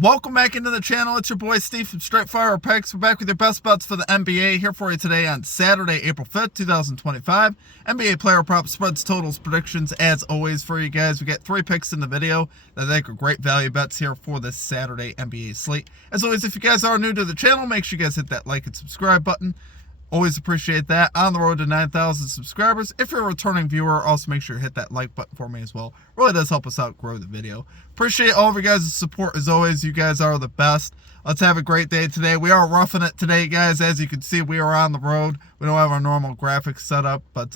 Welcome back into the channel. It's your boy Steve from Straight Fire Picks. We're back with your best bets for the NBA here for you today on Saturday, April 5th, 2025. NBA player props, spreads, totals, predictions. As always for you guys, we get 3 picks in the video that I think are great value bets here for this Saturday NBA slate. As always, if you guys are new to the channel, make sure you guys hit that like and subscribe button. Always appreciate that. On the road to 9,000 subscribers. If you're a returning viewer, also make sure you hit that like button for me as well. Really does help us out grow the video. Appreciate all of you guys' support as always. You guys are the best. Let's have a great day today. We are roughing it today, guys. As you can see, we are on the road. We don't have our normal graphics set up, but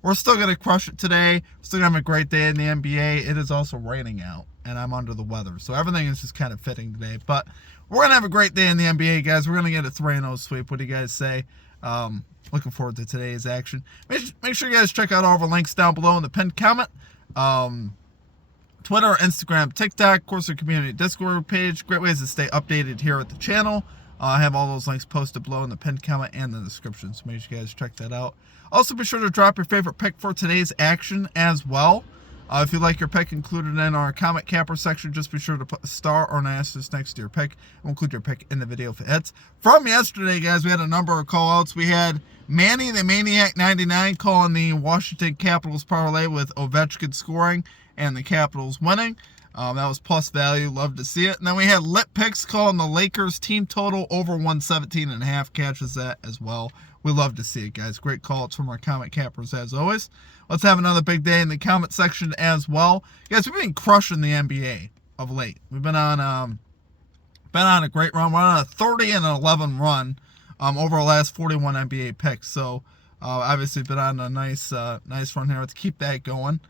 we're still going to crush it today. Still going to have a great day in the NBA. It is also raining out, and I'm under the weather, so everything is just kind of fitting today. But we're going to have a great day in the NBA, guys. We're going to get a 3-0 sweep. What do you guys say? Looking forward to today's action. Make sure you guys check out all of our links down below in the pinned comment. Twitter, Instagram, TikTok, of course, our community Discord page. Great ways to stay updated here at the channel. I have all those links posted below in the pinned comment and the description, so make sure you guys check that out. Also, be sure to drop your favorite pick for today's action as well. If you'd like your pick included in our comment capper section, just be sure to put a star or an asterisk next to your pick. We'll include your pick in the video if it hits. From yesterday, guys, we had a number of call-outs. We had Manny the Maniac 99 calling the Washington Capitals parlay with Ovechkin scoring and the Capitals winning. That was plus value. Love to see it. And then we had Lit Picks calling the Lakers team total over 117.5. Catches that as well. We love to see it, guys. Great calls from our comment cappers as always. Let's have another big day in the comment section as well. Guys, we've been crushing the NBA of late. We've been on a great run. We're on a 30-11 run over our last 41 NBA picks. So obviously been on a nice run here. Let's keep that going.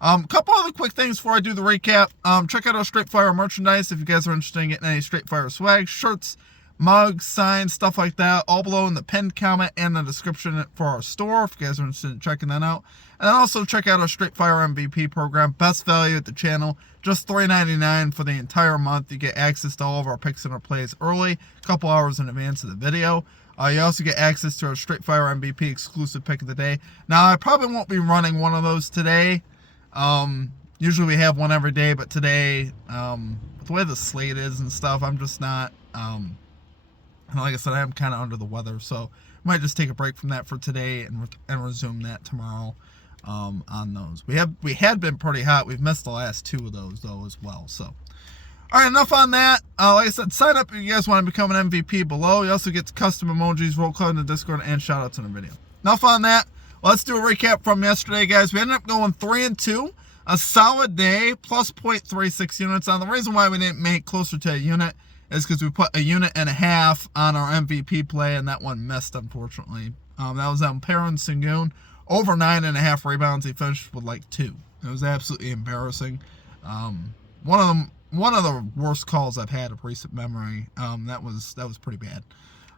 A couple other quick things before I do the recap. Check out our Straight Fire merchandise if you guys are interested in getting any Straight Fire swag, shirts, mugs, signs, stuff like that, all below in the pinned comment and the description for our store if you guys are interested in checking that out. And then also check out our Straight Fire MVP program, best value at the channel, just $3.99 for the entire month. You get access to all of our picks and our plays early, a couple hours in advance of the video. You also get access to our Straight Fire MVP exclusive pick of the day. Now, I probably won't be running one of those today. Usually we have one every day, but today, with the way the slate is and stuff, I'm just not, and like I said, I am kind of under the weather, so I might just take a break from that for today and resume that tomorrow on those. We had been pretty hot. We've missed the last 2 of those, though, as well. So, all right, enough on that. Like I said, sign up if you guys want to become an MVP below. You also get custom emojis, roll call in the Discord, and shout-outs in the video. Enough on that. Let's do a recap from yesterday, guys. We ended up going 3-2. A solid day, plus 0.36 units. Now, the reason why we didn't make closer to a unit is because we put a unit and a half on our MVP play, and that one missed, unfortunately. That was on Perrin Sengun. Over 9.5 rebounds. He finished with like 2. It was absolutely embarrassing. One of the worst calls I've had of recent memory. That was pretty bad.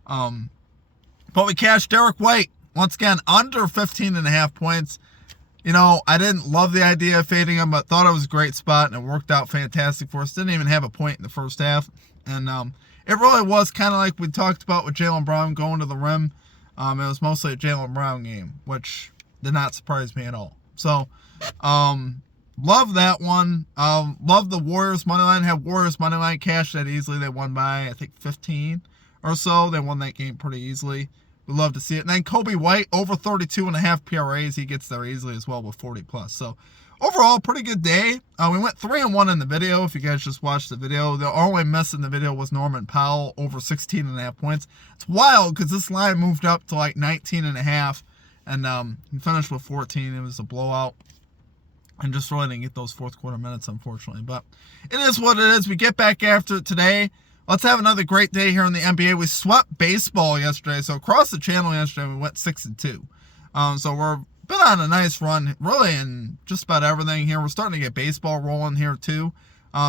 But we cashed Derek White. Once again, under 15.5 points. You know, I didn't love the idea of fading him, but thought it was a great spot, and it worked out fantastic for us. Didn't even have a point in the first half. And it really was kind of like we talked about with Jaylen Brown going to the rim. It was mostly a Jaylen Brown game, which did not surprise me at all. So, love that one. Love the Warriors money line. Have Warriors money line cash that easily. They won by, I think, 15 or so. They won that game pretty easily. We love to see it. And then Kobe White, over 32.5 PRAs. He gets there easily as well with 40 plus. So, overall, pretty good day. We went 3-1 in the video. If you guys just watched the video, the only miss in the video was Norman Powell, over 16.5 points. It's wild because this line moved up to like 19.5, and he finished with 14. It was a blowout, and just really didn't get those fourth quarter minutes, unfortunately. But it is what it is. We get back after it today. Let's have another great day here in the NBA. We swept baseball yesterday, so across the channel yesterday we went 6-2. So we're been on a nice run, really, in just about everything here. We're starting to get baseball rolling here too.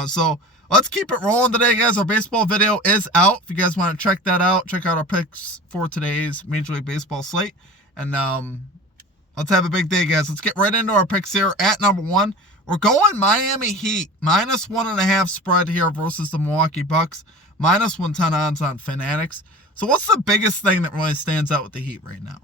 So let's keep it rolling today, guys. Our baseball video is out. If you guys want to check that out, check out our picks for today's Major League Baseball slate. And let's have a big day, guys. Let's get right into our picks here. At number 1, we're going Miami Heat. -1.5 spread here versus the Milwaukee Bucks. -110 odds on Fanatics. So what's the biggest thing that really stands out with the Heat right now?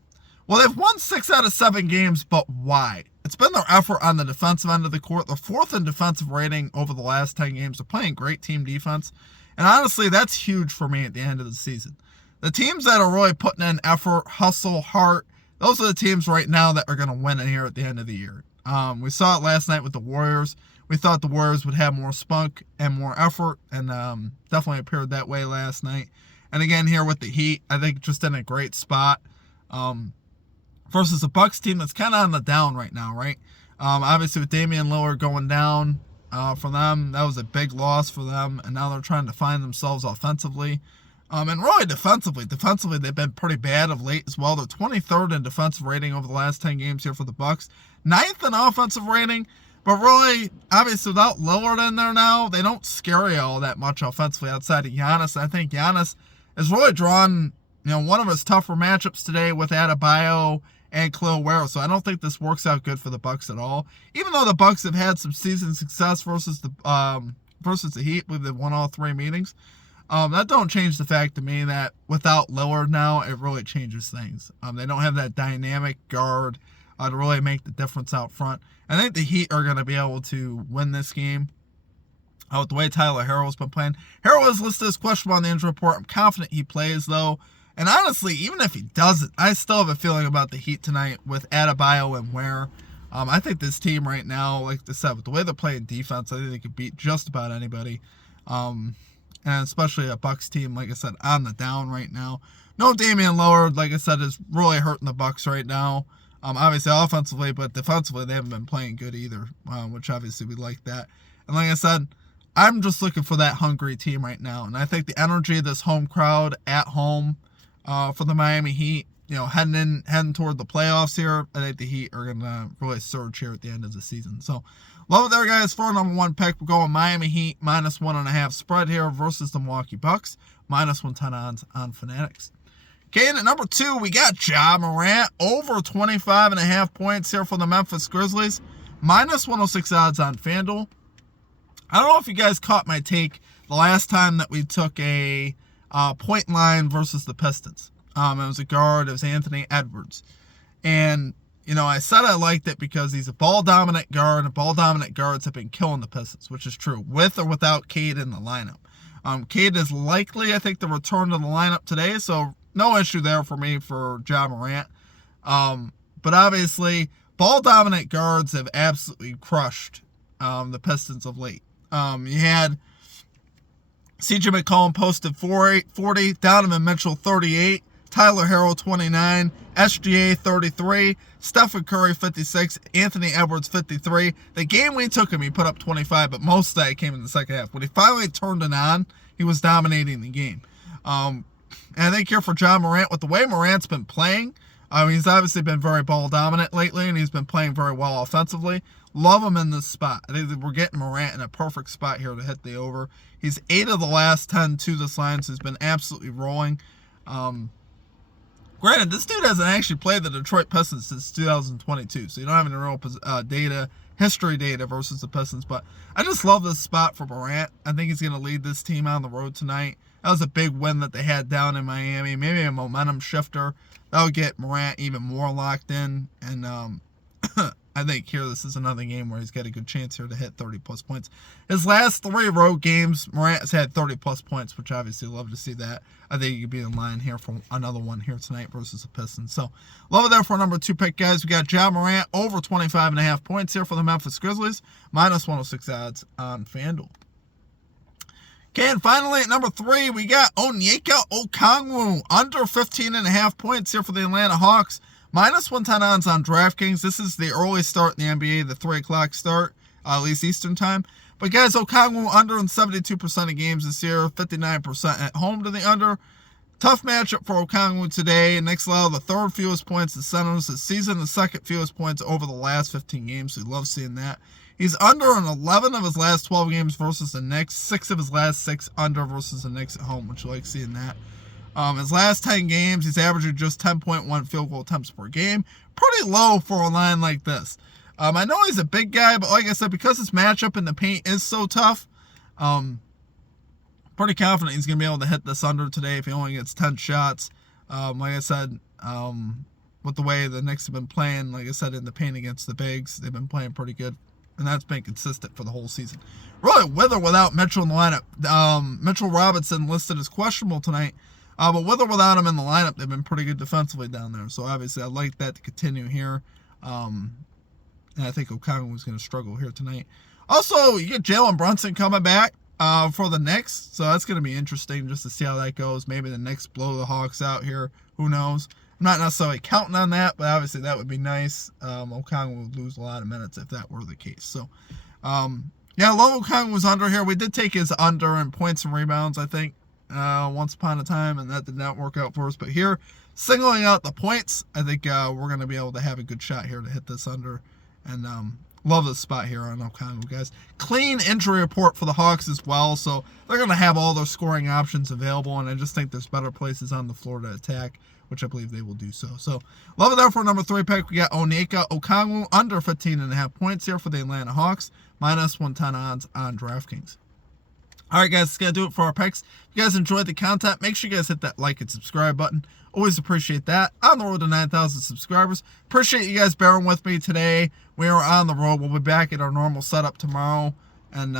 Well, they've won 6 out of 7 games, but why? It's been their effort on the defensive end of the court. They're 4th in defensive rating over the last 10 games. They're playing great team defense. And honestly, that's huge for me at the end of the season. The teams that are really putting in effort, hustle, heart, those are the teams right now that are going to win it here at the end of the year. We saw it last night with the Warriors. We thought the Warriors would have more spunk and more effort, and definitely appeared that way last night. And again, here with the Heat, I think just in a great spot. Versus a Bucks team that's kind of on the down right now, right? Obviously, with Damian Lillard going down for them, that was a big loss for them, and now they're trying to find themselves offensively. And really defensively, they've been pretty bad of late as well. They're 23rd in defensive rating over the last 10 games here for the Bucks. 9th in offensive rating, but really, obviously, without Lillard in there now, they don't scare you all that much offensively outside of Giannis. I think Giannis is really drawn, one of his tougher matchups today with Adebayo and Clearwater. So I don't think this works out good for the Bucks at all. Even though the Bucks have had some season success versus the Heat, they've won all 3 meetings. That don't change the fact to me that without Lillard now, it really changes things. They don't have that dynamic guard to really make the difference out front. I think the Heat are going to be able to win this game. With the way Tyler Herro's been playing. Herro is listed as questionable on the injury report. I'm confident he plays, though. And honestly, even if he doesn't, I still have a feeling about the Heat tonight with Adebayo and Ware. I think this team right now, like I said, with the way they're playing defense, I think they could beat just about anybody. And especially a Bucks team, like I said, on the down right now. No Damian Lillard, like I said, is really hurting the Bucks right now. Obviously offensively, but defensively they haven't been playing good either, which obviously we like that. And like I said, I'm just looking for that hungry team right now. And I think the energy of this home crowd at home for the Miami Heat, heading toward the playoffs here, I think the Heat are going to really surge here at the end of the season. So, love it there, guys. For our number 1 pick, we're going Miami Heat minus 1.5 spread here versus the Milwaukee Bucks. Minus 110 odds on Fanatics. Okay, and at number 2, we got Ja Morant over 25.5 points here for the Memphis Grizzlies. Minus 106 odds on FanDuel. I don't know if you guys caught my take the last time that we took a point line versus the Pistons. It was a guard. It was Anthony Edwards. And, I said I liked it because he's a ball-dominant guard, and ball-dominant guards have been killing the Pistons, which is true, with or without Cade in the lineup. Cade is likely, I think, to return to the lineup today, so no issue there for me for Ja Morant. But obviously, ball-dominant guards have absolutely crushed the Pistons of late. You had C.J. McCollum posted 40, Donovan Mitchell 38, Tyler Herro 29, SGA 33, Stephen Curry 56, Anthony Edwards 53. The game we took him, he put up 25, but most of that came in the second half. When he finally turned it on, he was dominating the game. And I think here for Ja Morant, with the way Morant's been playing, he's obviously been very ball dominant lately, and he's been playing very well offensively. Love him in this spot. I think that we're getting Morant in a perfect spot here to hit the over. He's 8 of the last 10 to this line, so he's been absolutely rolling. Granted, this dude hasn't actually played the Detroit Pistons since 2022, so you don't have any real history data versus the Pistons, but I just love this spot for Morant. I think he's going to lead this team on the road tonight. That was a big win that they had down in Miami. Maybe a momentum shifter. That'll get Morant even more locked in, and I think here this is another game where he's got a good chance here to hit 30-plus points. His last 3 road games, Morant has had 30-plus points, which obviously love to see that. I think he could be in line here for another one here tonight versus the Pistons. So, love it there for number 2 pick, guys. We got Ja Morant over 25.5 points here for the Memphis Grizzlies. Minus 106 odds on FanDuel. Okay, and finally at number 3, we got Onyeka Okongwu under 15.5 points here for the Atlanta Hawks. Minus 110 odds on DraftKings. This is the early start in the NBA, the 3 o'clock start, at least Eastern time. But guys, Okongwu under in 72% of games this year, 59% at home to the under. Tough matchup for Okongwu today. Knicks allow the 3rd fewest points to centers this season, the 2nd fewest points over the last 15 games. So we love seeing that. He's under in 11 of his last 12 games versus the Knicks, 6 of his last 6 under versus the Knicks at home, which you like seeing that. His last 10 games, he's averaging just 10.1 field goal attempts per game. Pretty low for a line like this. I know he's a big guy, but like I said, because his matchup in the paint is so tough, pretty confident he's going to be able to hit this under today if he only gets 10 shots. Like I said, with the way the Knicks have been playing, like I said, in the paint against the bigs, they've been playing pretty good. and that's been consistent for the whole season. Really, with or without Mitchell in the lineup. Mitchell Robinson listed as questionable tonight, but with or without him in the lineup, they've been pretty good defensively down there. So obviously, I'd like that to continue here. And I think Okongwu was going to struggle here tonight. Also, you get Jalen Brunson coming back for the Knicks, so that's going to be interesting just to see how that goes. Maybe the Knicks blow the Hawks out here. Who knows? I'm not necessarily counting on that, but obviously that would be nice. Okongwu would lose a lot of minutes if that were the case. So, yeah, Love Okongwu was under here. We did take his under in points and rebounds, I think, once upon a time, and that did not work out for us. But here, singling out the points, I think we're going to be able to have a good shot here to hit this under. And love this spot here on Okongwu, guys. Clean injury report for the Hawks as well, so they're going to have all their scoring options available, and I just think there's better places on the floor to attack, which I believe they will do so. So, love it there for number 3 pick. We got Onyeka Okongwu under 15.5 points here for the Atlanta Hawks, minus 110 odds on DraftKings. All right, guys, that's going to do it for our picks. If you guys enjoyed the content, make sure you guys hit that like and subscribe button. Always appreciate that. On the road to 9,000 subscribers. Appreciate you guys bearing with me today. We are on the road. We'll be back at our normal setup tomorrow, and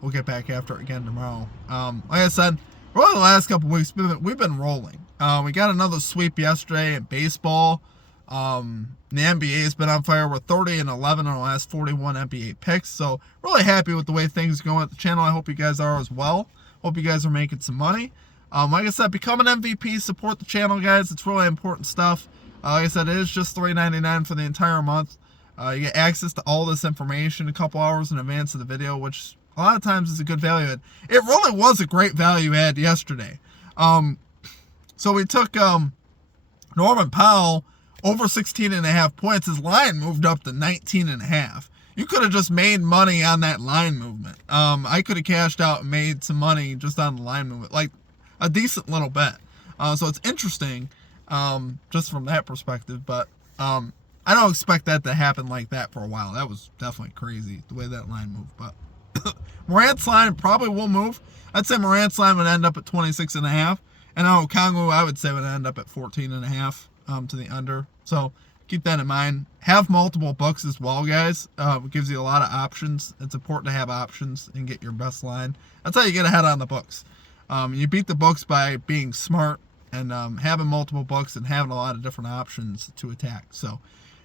we'll get back after it again tomorrow. Like I said, really the last couple weeks, we've been rolling. We got another sweep yesterday in baseball. The NBA has been on fire with 30 and 11 on the last 41 NBA picks. So really happy with the way things are going at the channel. I hope you guys are as well. Hope you guys are making some money. Like I said, become an MVP, support the channel, guys. It's really important stuff. Like I said, it is just $3.99 for the entire month. You get access to all this information a couple hours in advance of the video, which a lot of times is a good value add. It really was a great value add yesterday. So we took Norman Powell over 16.5 points. His line moved up to 19.5. You could have just made money on that line movement. I could have cashed out and made some money just on the line movement, like a decent little bet. So it's interesting just from that perspective. But I don't expect that to happen like that for a while. That was definitely crazy, the way that line moved. But Morant's line probably will move. I'd say Morant's line would end up at 26.5. And Okongwu, I would say, would end up at 14.5 to the under. So keep that in mind. Have multiple books as well, guys. It gives you a lot of options. It's important to have options and get your best line. That's how you get ahead on the books. You beat the books by being smart and having multiple books and having a lot of different options to attack. So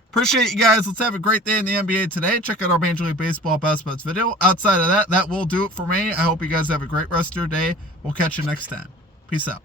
appreciate you guys. Let's have a great day in the NBA today. Check out our Major League Baseball Best Bets video. Outside of that, that will do it for me. I hope you guys have a great rest of your day. We'll catch you next time. Peace out.